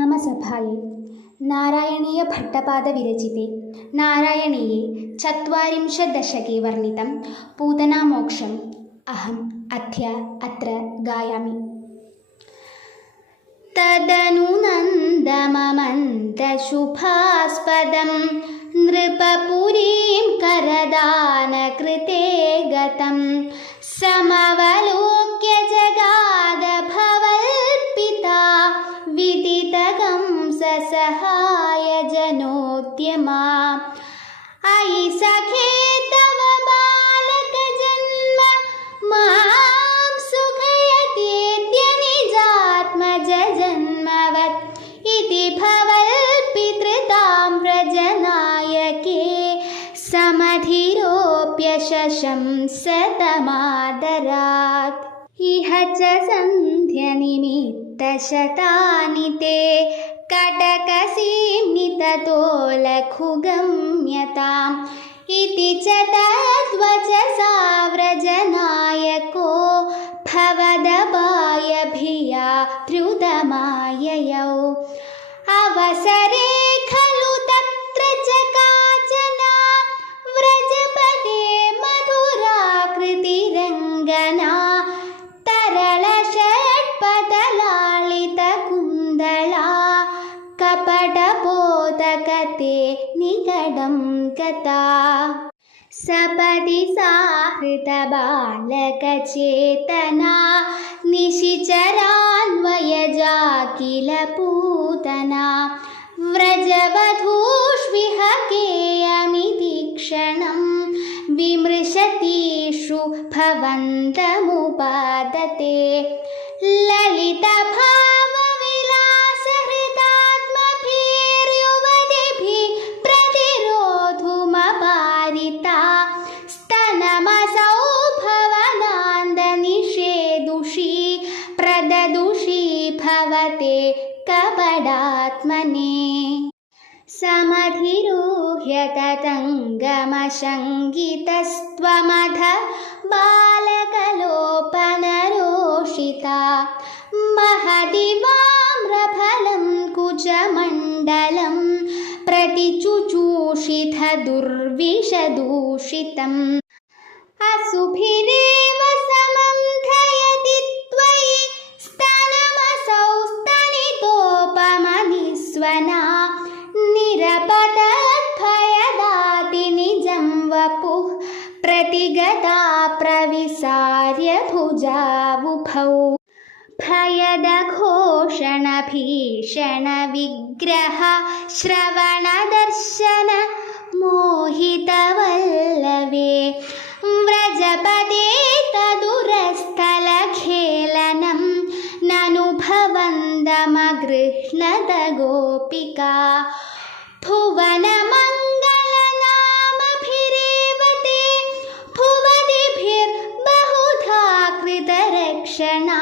नमसभायै नारायणीयभट्टपादविरचिते नारायणीये 40 दशके वर्णितं पूतनामोक्षम् अहम् अत्र गायामि। तदनु नन्दममन्दशुभास्पदं नृपपुरीं करदानकृते गतं समवलोक्य जगाद भवल्पिता विदितकंससहाय जनोद्यमा। अयि सखे तव बालकजन्म मां सुखयतेऽद्य निजात्मजन्मवत् इति भवल्पितृतां व्रजनायके समधिरोऽप्यशंसतमादरात्। इह च सन्ध्यनिमित्तशतानि ते कटकसीम्निततोलघुगम्यताम् इति च तद्वचसा व्रजनायको भवदपायभिया द्रुतमाययौ। अवसरे खलु तत्र च काचना व्रजपदे मधुराकृतिरङ्गना तरलषट्पदलालितकुन्दला कपटपोतकते निकटं गता। सपदि साहृतबालकचेतना निशिचरान्वयजा किल पूतना व्रजवधूष्विहकेयमिति क्षणं विमृशतीषु भवन्तमुपादते। ललितभावविलासहृदात्मभिर्युवतिभिः प्रतिरोधुमपारिता स्तनमसौ भवनान्दनिषेदुषी प्रददुषी भवते कपडात्मने। समधिरोह्य ततङ्गमशङ्गितस्त्वमथ बालकलोपनरोषिता महदिवाम्रफलं कुचमण्डलं प्रतिचुचूषिथ दुर्विषदूषितम्। असुभिरेव समन्थयति त्वयि स्तनमसौ स्तनितोपमनिस्वना निरपतद्भयदाति निजं वपुः प्रतिगता प्रविसार्य भुजावुभौ। भयदघोषणभीषणविग्रह श्रवणदर्शन मोहितवल्लवे व्रजपदे तदुरस्थलखेलनं ननुभवन्दमगृह्णत गोपिका। भुवनमङ्गलनामभिरेव ते भुवतिभिर्बहुधा कृतरक्षणा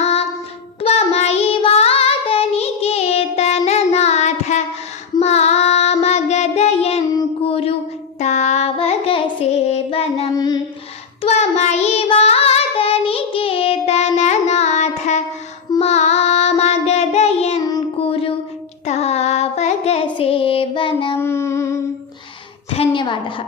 त्वमयि वातनिकेतननाथ मामगदयन् कुरु तावकसेवनम्। त्वमयि वातनिकेतननाथ मामगदयन् कुरु तावकसेवनम्। धन्यवादः।